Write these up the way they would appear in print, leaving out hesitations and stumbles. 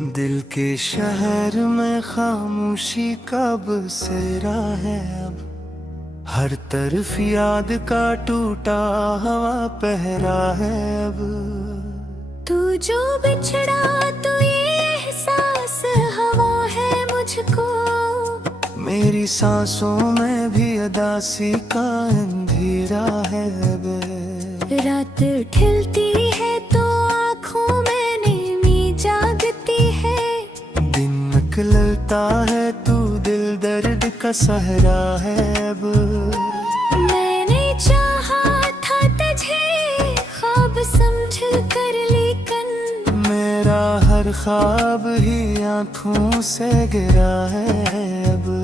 दिल के शहर में खामोशी का बसेरा है अब। हर तरफ याद का टूटा हवा पहरा है अब। तू जो बिछड़ा तो ये एहसास हवा है मुझको। मेरी सांसों में भी अदासी का अंधेरा है अब। रात ढलती है तो आँखों में नींद जागती है। दिन निकलता है तू दिल दर्द का सहरा है अब। मैंने चाहा था तुझे ख्वाब समझ कर, लेकिन मेरा हर ख्वाब ही आँखों से गिरा है अब।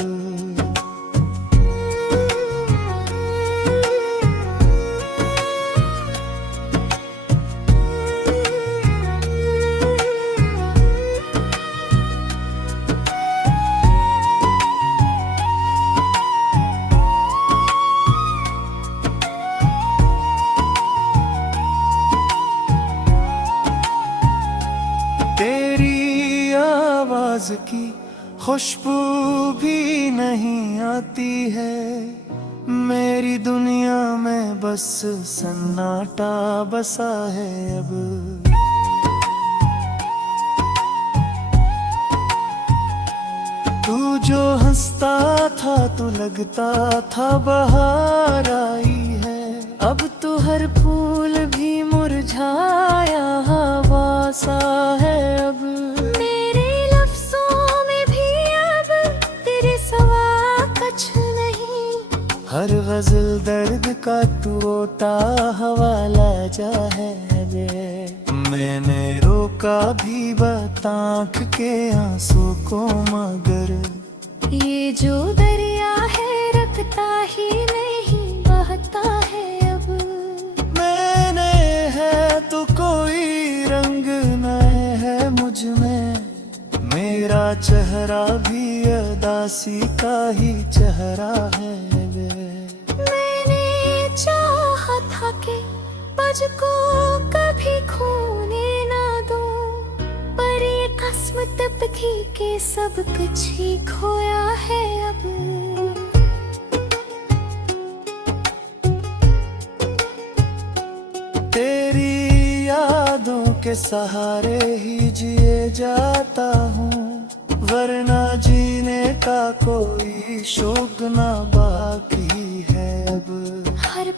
तेरी आवाज की खुशबू भी नहीं आती है। मेरी दुनिया में बस सन्नाटा बसा है अब। तू जो हंसता था तो लगता था बहार आई है। अब तो हर फूल भी मुरझाया हवा सा है अब। मेरे लफ्जों में भी अब तेरे सिवा कुछ नहीं। हर गजल दर्द का टूटा हवाला जा है बे। मैंने रोका भी बतांख के आंसू को, मगर ये जो दरिया है रखता ही नहीं, बहता है अब। मैंने है तो कोई रंग नए है मुझ में। मेरा चेहरा भी अदासी का ही चेहरा है बे। मैंने चाहा था कि मुझको कभी खोने ना दो, पर ये किस्मत तब थी कि सब कुछ ही खोया है अब। तेरी यादों के सहारे ही जिए जाता हूँ, वरना जीने का कोई शौक ना बाकी है अब। हर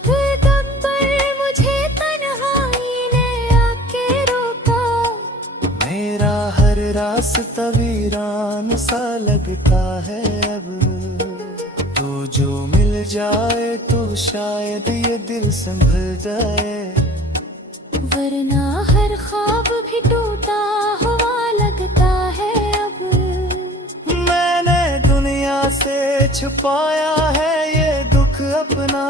दम पर मुझे तन्हाई ने आके रोका। मेरा हर रास्ता वीरान सा लगता है अब। तो जो मिल जाए तो शायद ये दिल संभल जाए, वरना हर ख्वाब भी टूटा हुआ लगता है अब। मैंने दुनिया से छुपाया है ये दुख अपना,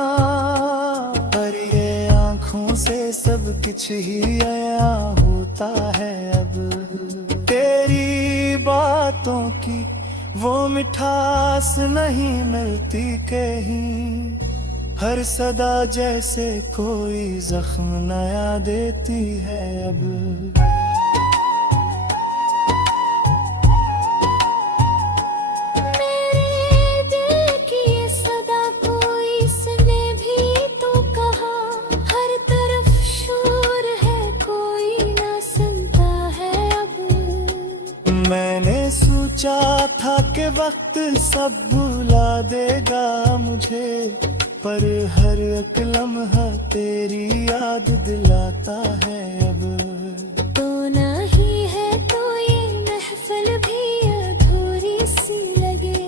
पर ये आँखों से सब कुछ ही आया होता है अब। तेरी बातों की वो मिठास नहीं मिलती कहीं। हर सदा जैसे कोई जख्म नया देती है अब। मेरे दिल की ये सदा कोई सुने भी तो कहा। हर तरफ शोर है कोई ना सुनता है अब। मैंने सोचा था कि वक्त सब भुला देगा मुझे, पर हर एक लम्हा तेरी याद दिलाता है अब। तो नहीं है तो ये महफिल भी अधूरी सी लगे।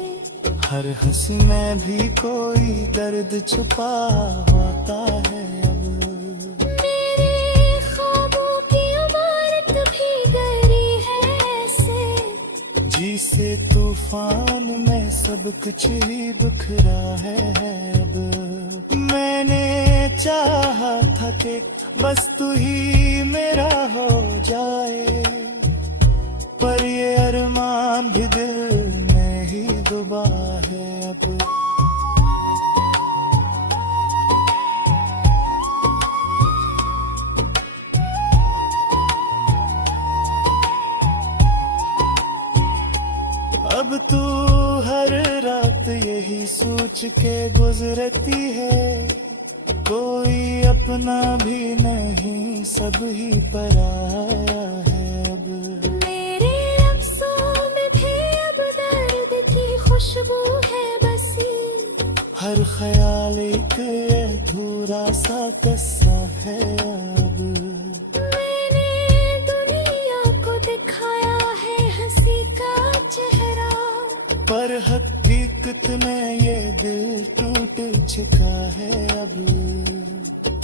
हर हंसी में भी कोई दर्द छुपा होता है अब। मेरे ख्वाबों की इमारत भी गहरी है ऐसे, जिसे तूफान में सब कुछ ही बिखरा है अब। मैंने चाहा था कि बस तू ही मेरा हो जाए, पर ये अरमान भी दिल में ही डूबा है अब। अब तू हर रात यही सोच के गुजरती है, कोई अपना भी नहीं, सब ही पराया है अब। मेरे लफ्ज़ों में भी अब दर्द की खुशबू है बसी, हर ख्याल एक अधूरा सा किस्सा है अब। मैंने दुनिया को दिखाया है हंसी का चेहरा, पर हकीकत में ये दिल टूट चुका है अब।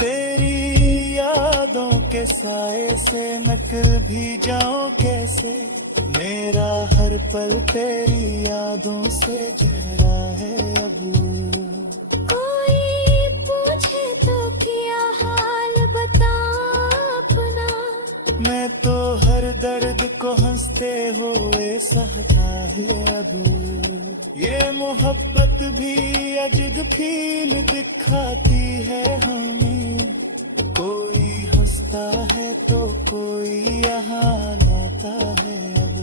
तेरी यादों के साए से निकल भी जाऊं कैसे, मेरा हर पल तेरी यादों से घिरा है अब। कोई पूछे तो क्या हाल बता अपना, मैं तो हर दर्द को हंसते हुए सहता है अब। ये मोहब्बत भी अजब फील दिखाती है हमें, कोई हंसता है तो कोई यहाँ लाता है अब।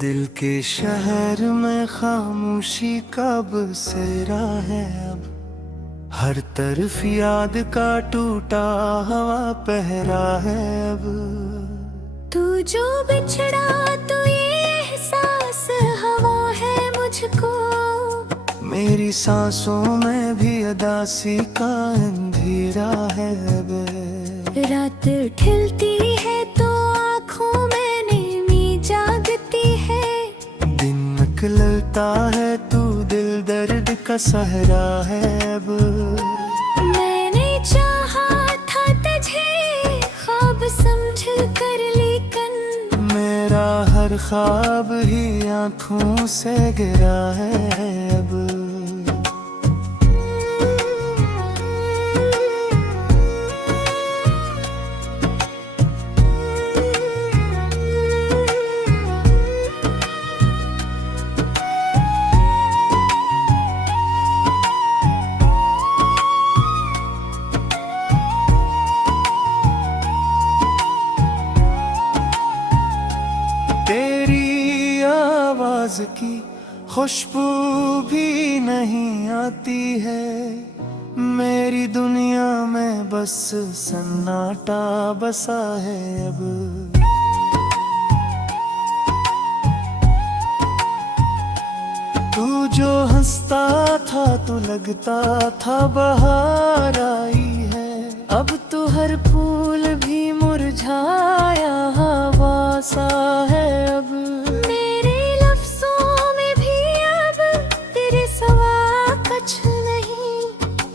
दिल के शहर में खामोशी का बसेरा है अब, हर तरफ याद का टूटा हवा पहरा है अब। तू जो बिछड़ा तो ये एहसास हवा है मुझको, मेरी सांसों में भी उदासी का अंधेरा है अब। रात ढलती है तो आँखों में नींद जागती है, दिन निकलता है तू दिल दर्द का सहरा है अब। मैंने चाहा था तुझे ख्वाब समझ कर, लेकिन मेरा हर ख्वाब ही आँखों से गिरा है अब। तेरी आवाज की खुशबू भी नहीं आती है, मेरी दुनिया में बस सन्नाटा बसा है अब। तू जो हंसता था तो लगता था बहार आई है, अब तो हर फूल भी मुरझाया हवा सा है अब। मेरे लफ्ज़ों में भी अब तेरे सिवा कुछ नहीं,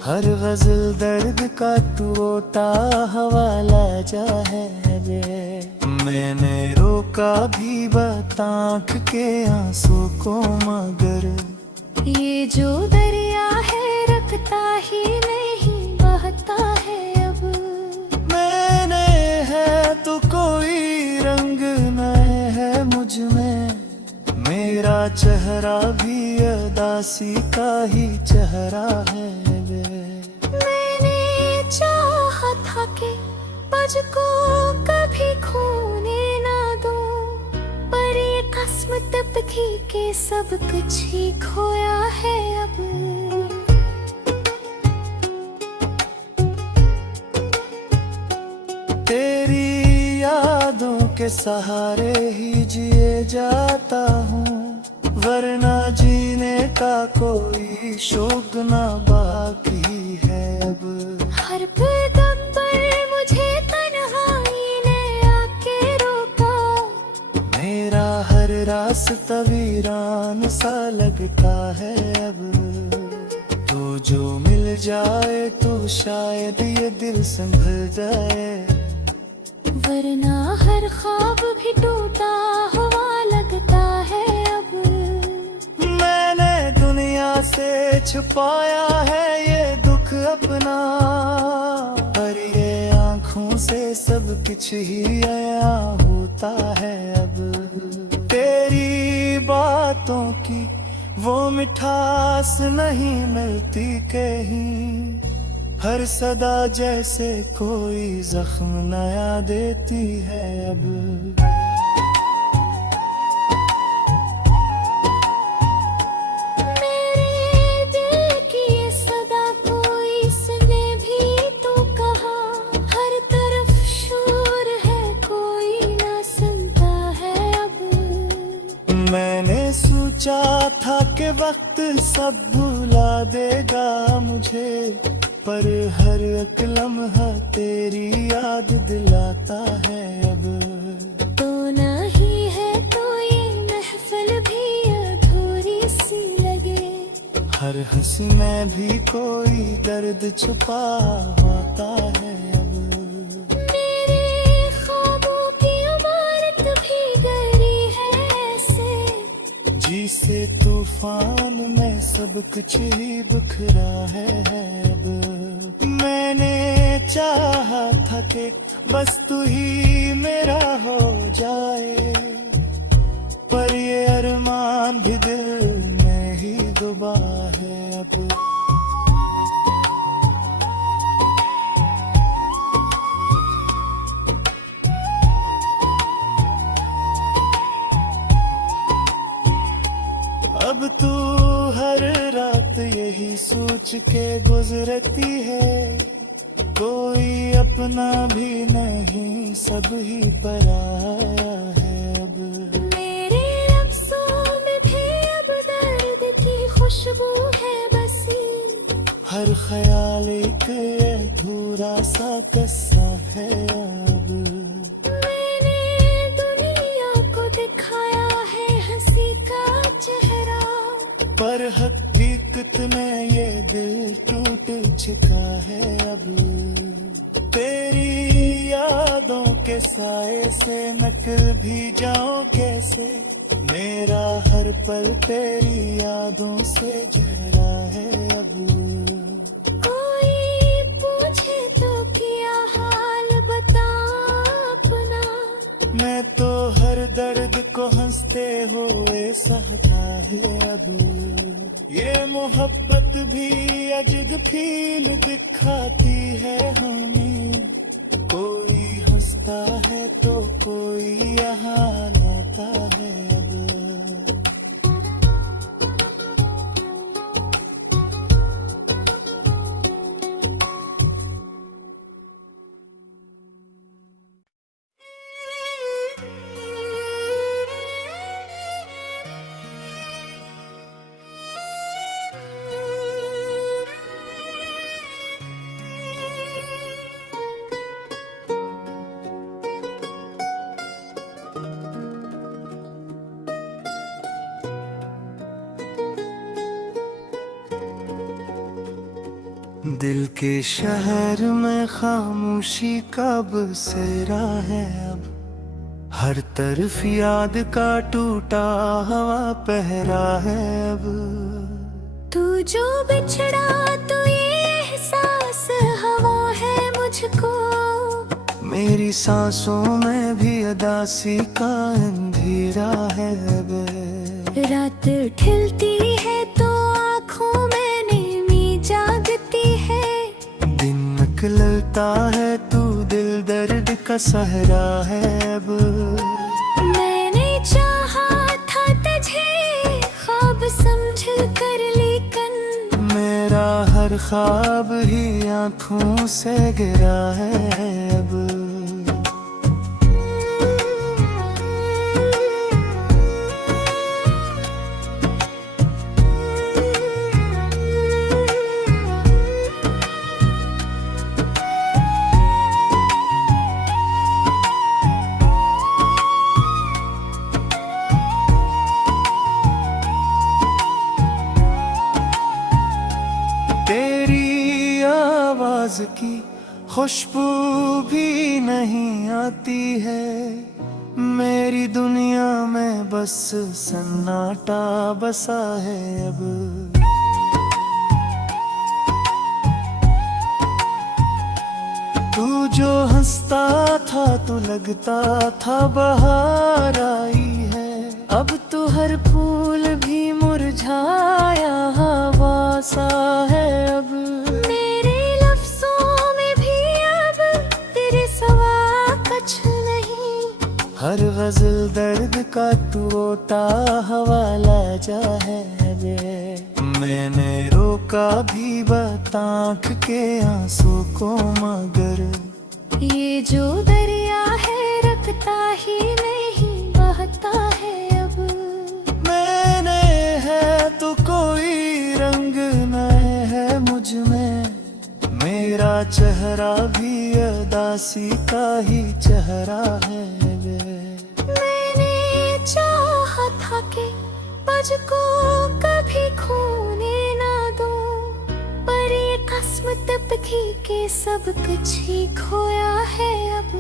हर गजल दर्द का टूटा हवाला जा है रे। मैंने रोका भी बतांख के आंसू को, मगर ये जो दरिया है रखता ही नहीं, बहता है अब। मैंने है तो कोई रंग नए है मुझ में, मेरा चेहरा भी उदासी का ही चेहरा है रे। मैंने चाहा था कि मुझको कभी खोने ना दो, पर ये किस्मत अब थी कि सब कुछ ही खोया है अब। तेरी यादों के सहारे ही जिए जाता हूँ, वरना जीने का कोई शौक ना बाकी है अब। हर कदम पर मुझे तन्हाई ने आके रोका, मेरा हर रास्ता वीरान सा लगता है अब। तो जो मिल जाए तो शायद ये दिल संभल जाए, वरना हर ख्वाब भी टूटा हुआ लगता है अब। मैंने दुनिया से छुपाया है ये दुख अपना, पर ये आँखों से सब कुछ ही आया होता है अब। तेरी बातों की वो मिठास नहीं मिलती कहीं, हर सदा जैसे कोई जख्म नया देती है अब। मेरे दिल की ये सदा कोई सुने भी तो कहा, हर तरफ शोर है कोई ना सुनता है अब। मैंने सोचा था कि वक्त सब भुला देगा मुझे, पर हर एक लम्हा तेरी याद दिलाता है अब। तो नहीं है तो ये महफिल भी अधूरी सी लगे, हर हंसी में भी कोई दर्द छुपा होता है अब। मेरे ख्वाबों की इमारत भी गहरी है ऐसे, जिसे तूफान में सब कुछ ही बिखरा है अब। मैंने चाहा था कि बस तू ही मेरा हो जाए, पर ये अरमान भी दिल में ही डूबा है अब। अब तू हर रात यही सोच के गुजरती है, कोई अपना भी नहीं सब ही पराया है अब। मेरे लफ्ज़ों में भी अब दर्द की खुशबू है बसी, हर ख्याल एक अधूरा सा किस्सा है अब। मैंने दुनिया को दिखाया है हंसी का चेहरा, पर हकीकत में ये दिल टूट चुका है अब। तेरी यादों के साए से नकल भी जाऊं कैसे, मेरा हर पल तेरी यादों से घिरा है अब। कोई पूछे तो क्या हाल बता अपना, मैं तो हर दर्द को हंसते हुए सहता है अब। ये मोहब्बत भी अजब फील दिखाती है हमें, कोई हंसता है तो कोई यहाँ लाता है अब। दिल के शहर में खामोशी का बसेरा है अब, हर तरफ याद का टूटा हवा पहरा है अब। तू जो बिछड़ा तो ये एहसास हवा है मुझको, मेरी सांसों में भी उदासी का अंधेरा है अब। रात ढलती है तो आँखों में नींद जागती है, दिन निकलता है तू दिल दर्द का सहरा है अब। मैंने चाहा था तुझे ख्वाब समझ कर, लेकिन मेरा हर ख्वाब ही आँखों से गिरा है अब। तेरी आवाज की खुशबू भी नहीं आती है, मेरी दुनिया में बस सन्नाटा बसा है अब। तू जो हंसता था तो लगता था बहार आई है, अब तो हर फूल भी मुरझाया हवा सा है अब। मेरे लफ्जों में भी अब तेरे सिवा कुछ नहीं, हर गजल दर्द का टूटा हवाला जा है बे। मैंने रोका भी बतांख के आंसू को, मगर ये जो दरिया है रखता ही नहीं, बहता है अब। मैंने है तो कोई रंग नए है मुझ में, मेरा चेहरा भी अदासी का ही चेहरा है बे। मैंने चाहा था कि मुझको कभी खोने ना दो, पर ये किस्मत तब थी कि सब कुछ ही खोया है अब।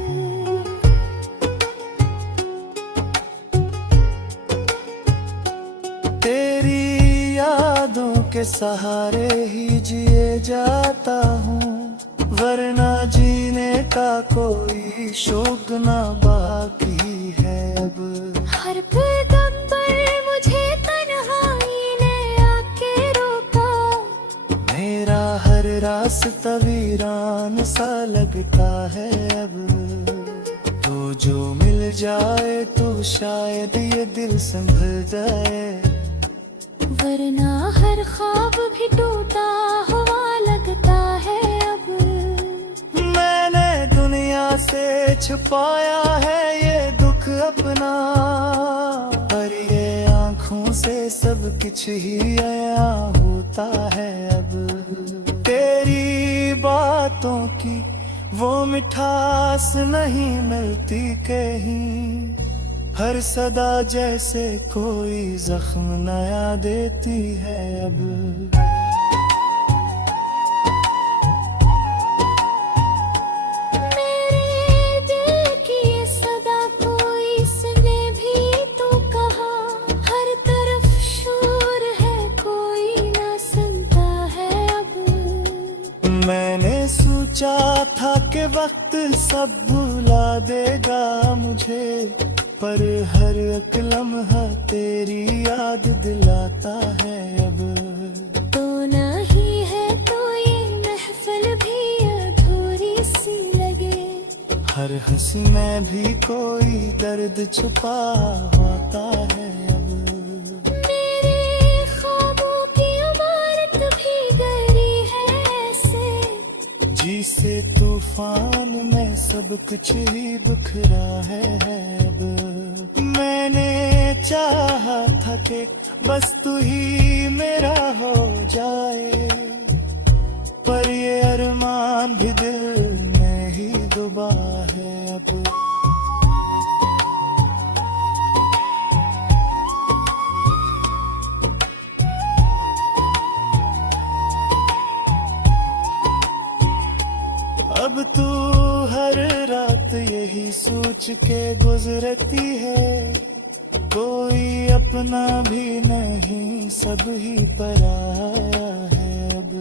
तेरी यादों के सहारे ही जिए जाता हूँ, वरना जीने का कोई शौक ना बाकी है अब। हर कदम पर मुझे तन्हाई ने आके रोका, मेरा हर रास्ता वीरान सा लगता है अब। तो जो मिल जाए तो शायद ये दिल संभल जाए, वरना हर ख्वाब भी टूटा हुआ लगता है अब। मैंने दुनिया से छुपाया है ये दुख अपना, पर ये आँखों से सब कुछ ही आया होता है अब। तेरी बातों की वो मिठास नहीं मिलती कहीं, हर सदा जैसे कोई जख्म नया देती है अब। मेरे दिल की ये सदा कोई सुने भी तो कहा, हर तरफ शोर है कोई ना सुनता है अब। मैंने सोचा था कि वक्त सब भुला देगा मुझे, पर हर एक लम्हा तेरी याद दिलाता है अब। तो नहीं है तो ये महफिल भी अधूरी सी लगे, हर हंसी में भी कोई दर्द छुपा होता है अब। मेरे ख्वाबों की इमारत भी गहरी है ऐसे, जिसे तूफान में सब कुछ ही बिखरा है अब। मैंने चाहा था कि बस तू ही मेरा हो जाए, पर ये अरमान भी दिल में ही डूबा है अब। अब तू हर रात यही सोच के गुजरती है, कोई अपना भी नहीं सब ही पराया है अब।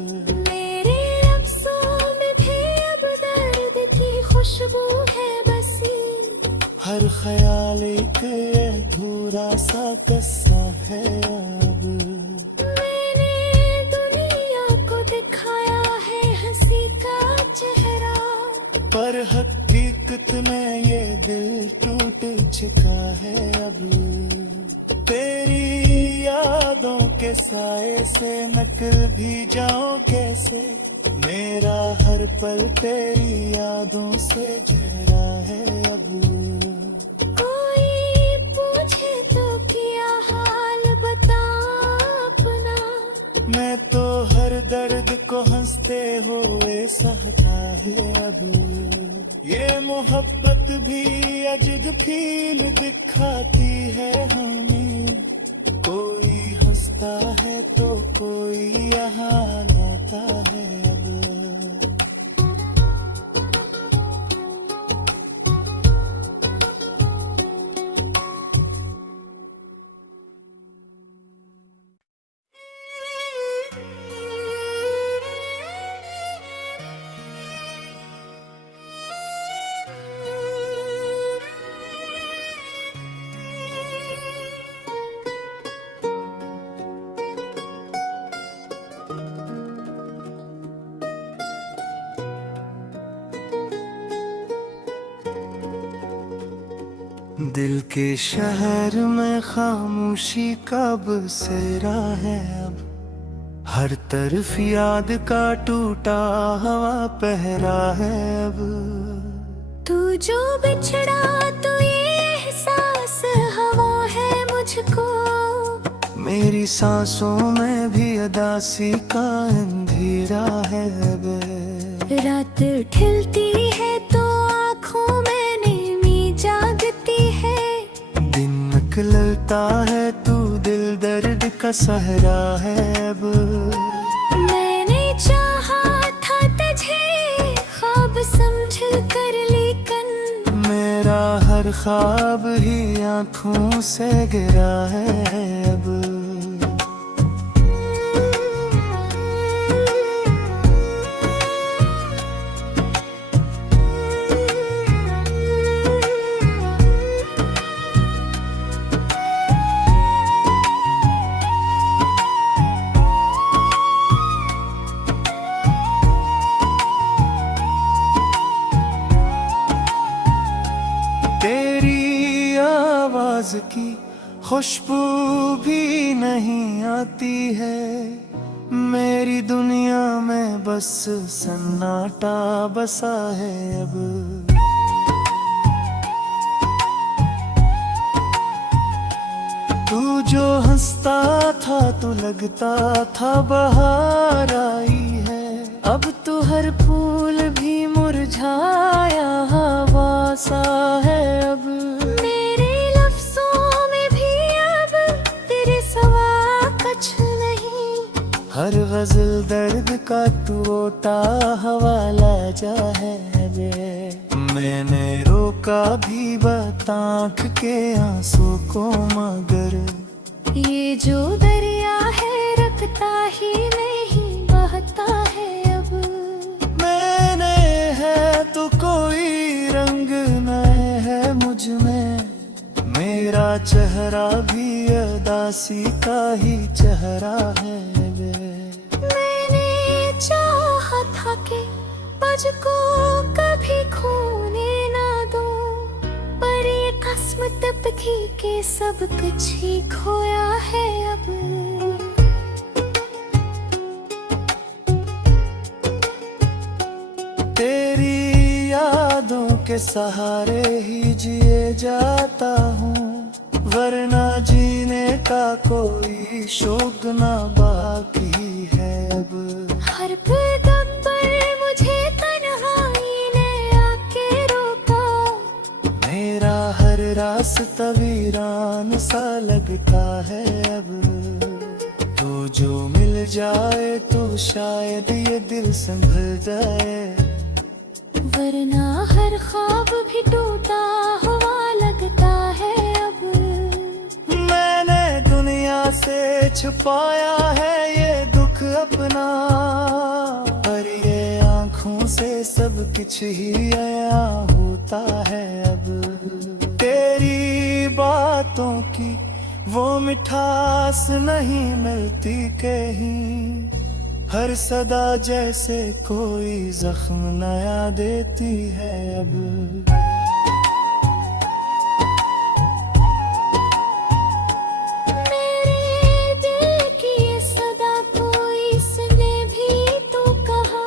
मेरे लफ्जों में भी अब दर्द की खुशबू है बसी, हर ख्याल एक अधूरा सा किस्सा है अब। मैंने दुनिया को दिखाया है हंसी का चेहरा, पर हकीकत में ये दिल टूट चुका है अब। तेरी यादों के साए से निकल भी जाऊं कैसे, मेरा हर पल तेरी यादों से घिरा है अब। कोई पूछे तो क्या हाल बता अपना, मैं तो हर दर्द को हंसते हुए सहता है अब। ये मोहब्बत भी अजब फील दिखाती है हमें, कोई हंसता है तो कोई यहाँ लाता है अब। दिल के शहर में खामोशी का बसेरा है अब, हर तरफ याद का टूटा हवा पहरा है अब। तू जो बिछड़ा तो ये एहसास हवा है मुझको, मेरी सांसों में भी अदासी का अंधेरा है अब। रात ढलती है तो आँखों में नींद जागती है, दिन निकलता है तू दिल दर्द का सहरा है अब। मैंने चाहा था तुझे ख्वाब समझ कर, लेकिन मेरा हर ख्वाब ही आँखों से गिरा है अब। तेरी आवाज की खुशबू भी नहीं आती है, मेरी दुनिया में बस सन्नाटा बसा है अब। तू जो हंसता था तो लगता था बहार आई है, अब तो हर फूल भी मुरझाया हवा सा है अब। मेरे लफ्जों में भी अब तेरे सिवा कुछ नहीं, हर गजल दर्द का टूटा हवाला जा है बे। मैंने रोका भी बतांख के आंसू को, मगर ये जो दरिया है रखता ही नहीं बहता है अब। मैंने है तो कोई रंग नए है मुझ में, मेरा चेहरा भी अदासी का ही चेहरा है बे। मैंने चाहा था कि मुझको कभी खोने ना दो, पर ये किस्मत अब थी कि सब कुछ ही खोया है अब। तेरी यादों के सहारे ही जिए जाता हूँ, वरना जीने का कोई शौक ना बाकी है अब। हर दम पर मुझे तन्हाई ने आके रोका, मेरा हर रास्ता वीरान सा लगता है अब। तो जो मिल जाए तो शायद ये दिल संभल जाए, वरना हर ख्वाब भी टूटा हुआ लगता है अब। मैंने दुनिया से छुपाया है ये दुख अपना, पर ये आँखों से सब कुछ ही आया होता है अब। तेरी बातों की वो मिठास नहीं मिलती कहीं, हर सदा जैसे कोई जख्म नया देती है अब। मेरे दिल की ये सदा कोई सुने भी तो कहा,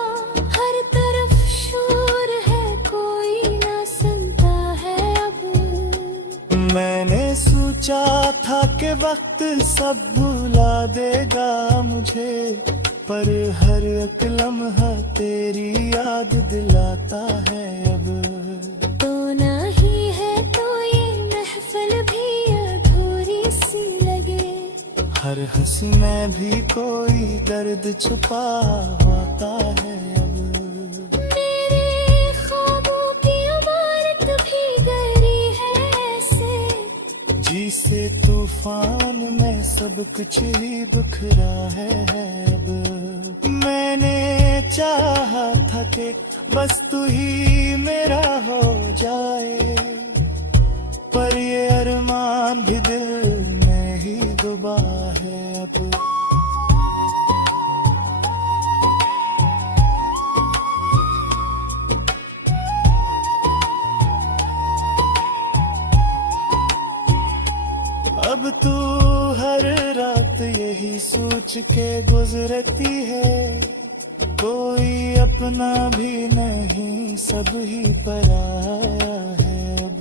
हर तरफ शोर है कोई ना सुनता है अब। मैंने सोचा था कि वक्त सब भुला देगा मुझे, पर हर एक लम्हा तेरी याद दिलाता है अब। तो नहीं है तो ये महफिल भी अधूरी सी लगे, हर हंसी में भी कोई दर्द छुपा होता है अब। मेरे ख्वाबों की इमारत भी गहरी है ऐसे, जिसे तूफान में सब कुछ ही बिखरा है अब। मैंने चाहा था कि बस तू ही मेरा हो जाए, पर ये अरमान भी दिल में ही डूबा है अब। अब तू हर रात यही सोच के गुजरती है, कोई अपना भी नहीं, सब ही पराया है अब।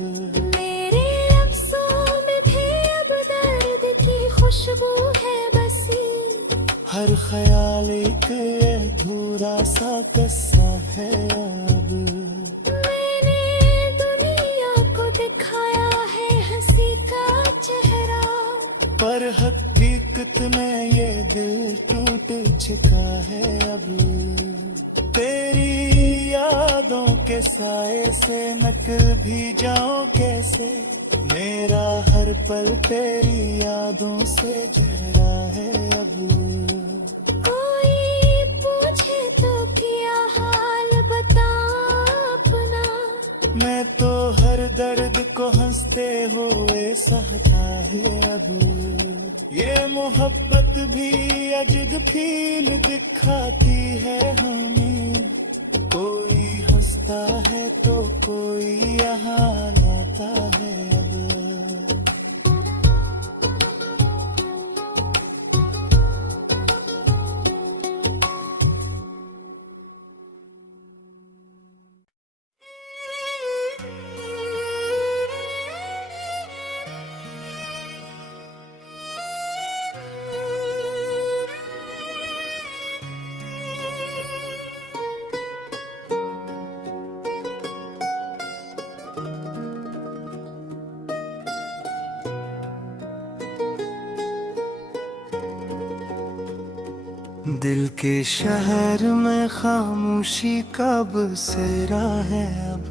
मेरे लफ्ज़ों में भी अब दर्द की खुशबू है बसी, हर ख्याल एक अधूरा सा किस्सा है अब। मैंने दुनिया को दिखाया है हंसी का चेहरा, पर हकीकत में ये दिल टूट चुका है अब। तेरी यादों के साए से निकल भी जाऊं कैसे, मेरा हर पल तेरी यादों से घिरा है अब। कोई पूछे तो क्या हाल बता अपना, मैं तो हर दर्द को हंसते हुए सहता है अब। ये मोहब्बत भी अजब फील दिखाती है हमें, कोई हंसता है तो कोई यहाँ लाता है अब। दिल के शहर में खामोशी का बसेरा है अब,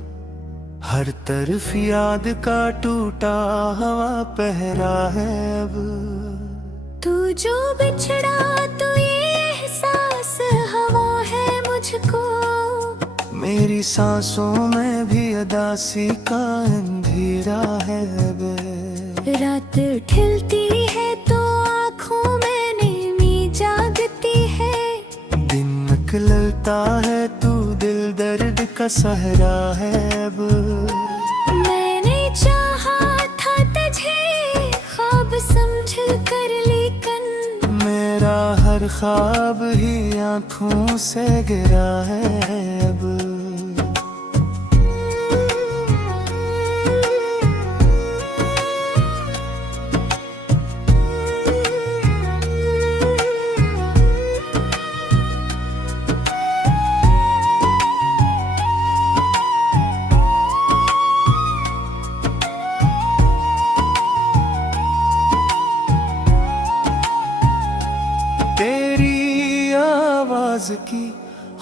हर तरफ याद का टूटा हवा पहरा है अब। तू जो बिछड़ा तो ये एहसास हवा है मुझको, मेरी सांसों में भी उदासी का अंधेरा है अब। रात ढलती है तो आँखों में नींद जागती है, दिन निकलता है तू दिल दर्द का सहरा है अब। मैंने चाहा था तुझे ख्वाब समझ कर, लेकिन मेरा हर ख्वाब ही आँखों से गिरा है अब। तेरी आवाज की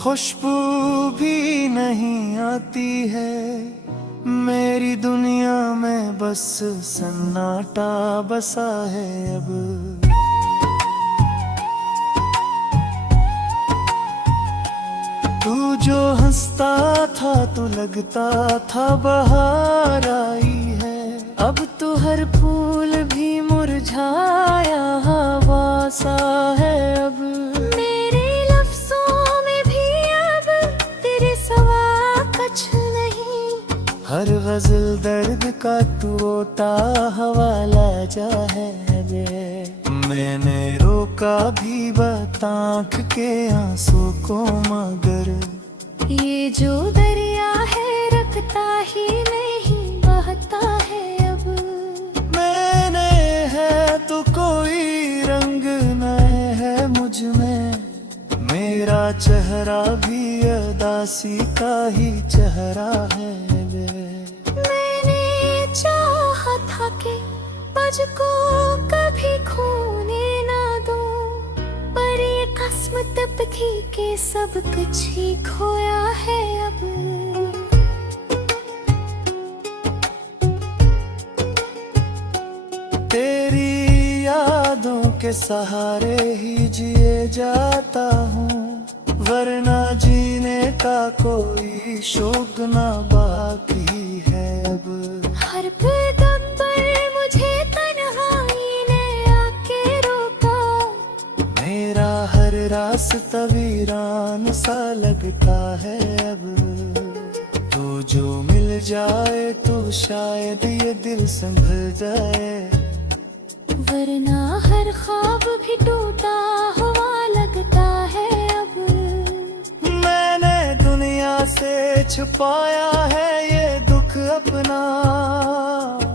खुशबू भी नहीं आती है, मेरी दुनिया में बस सन्नाटा बसा है अब। तू जो हंसता था तो लगता था बहार आई है, अब तो हर फूल भी मुरझाया हवा सा है अब। मेरे लफ्ज़ों में भी अब तेरे सिवा कुछ नहीं, हर गजल दर्द का टूटा हवाला जा है बे। मैंने रोका भी बतांख के आंसू को, मगर ये जो दरिया है रखता ही नहीं, बहता है अब। मैंने है तो कोई रंग नए है मुझ में, मेरा चेहरा भी उदासी का ही चेहरा है बे। मैंने चाहा था कि मुझको कभी खोने ना दो, पर ये किस्मत तब थी कि सब कुछ ही खोया है अब। तेरी यादों के सहारे ही जिए जाता हूँ, वरना जीने का कोई शौक ना बाकी है अब। हर कदम पर मुझे तन्हाई ने आके रोका, मेरा हर रास्ता वीरान सा लगता है अब। तो जो मिल जाए तो शायद ये दिल संभल जाए, वरना हर ख्वाब भी टूटा हुआ लगता है अब। मैंने दुनिया से छुपाया है ये दुख अपना,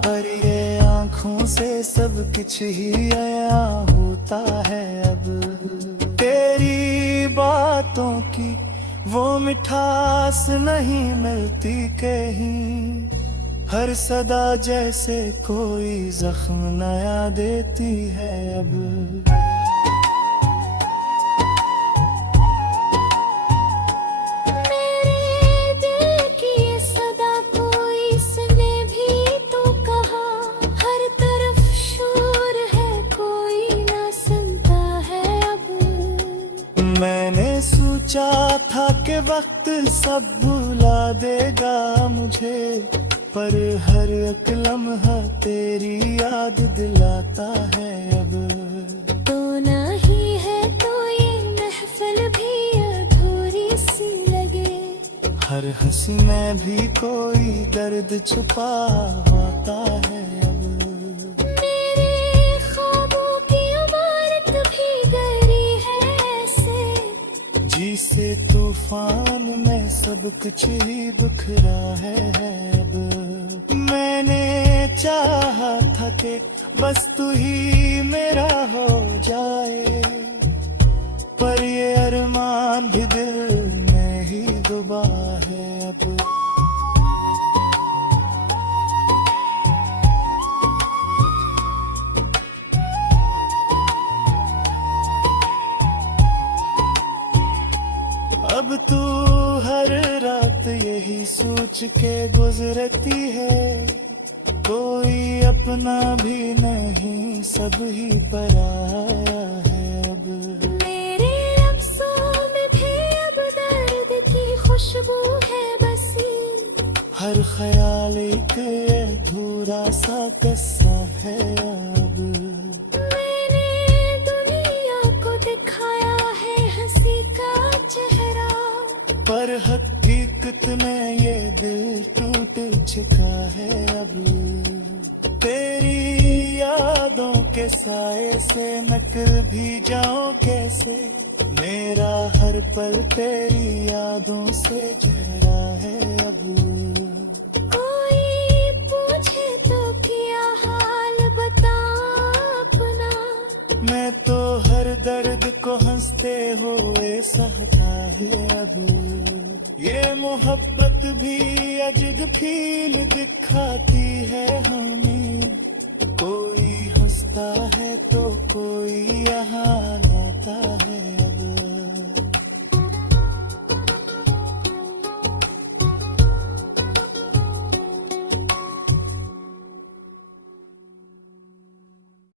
पर ये आँखों से सब कुछ ही आया होता है अब। तेरी बातों की वो मिठास नहीं मिलती कहीं, हर सदा जैसे कोई जख्म नया देती है अब। मेरे दिल की ये सदा कोई सुने भी तो कहा, हर तरफ शोर है कोई ना सुनता है अब। मैंने सोचा था कि वक्त सब भुला देगा मुझे, पर हर एक लम्हा तेरी याद दिलाता है अब। तो नहीं है तो ये महफिल भी अधूरी सी लगे, हर हंसी में भी कोई दर्द छुपा होता है अब। मेरे ख्वाबों की इमारत भी गहरी है ऐसे, जिसे तूफान में सब कुछ ही बिखरा है अब। मैंने चाहा था कि बस तू ही मेरा हो जाए, पर ये अरमान भी दिल में ही डूबा है अब। अब तू हर रात यही सोच के गुजरती है, कोई अपना भी नहीं सब ही पराया है अब। मेरे लफ्ज़ों में भी अब दर्द की खुशबू है बसी, हर ख्याल एक अधूरा सा किस्सा है अब। मैंने दुनिया को दिखाया है हंसी का चेहरा, पर हकीकत में ये दिल टूट चुका है अब। तेरी यादों के साए से निकल भी जाऊं कैसे, मेरा हर पल तेरी यादों से घिरा है अब। कोई पूछे तो क्या हाल बता अपना, मैं तो हर दर्द को हंसते हुए सहता है अब। ये मोहब्बत भी अजब फील दिखाती है हमें, कोई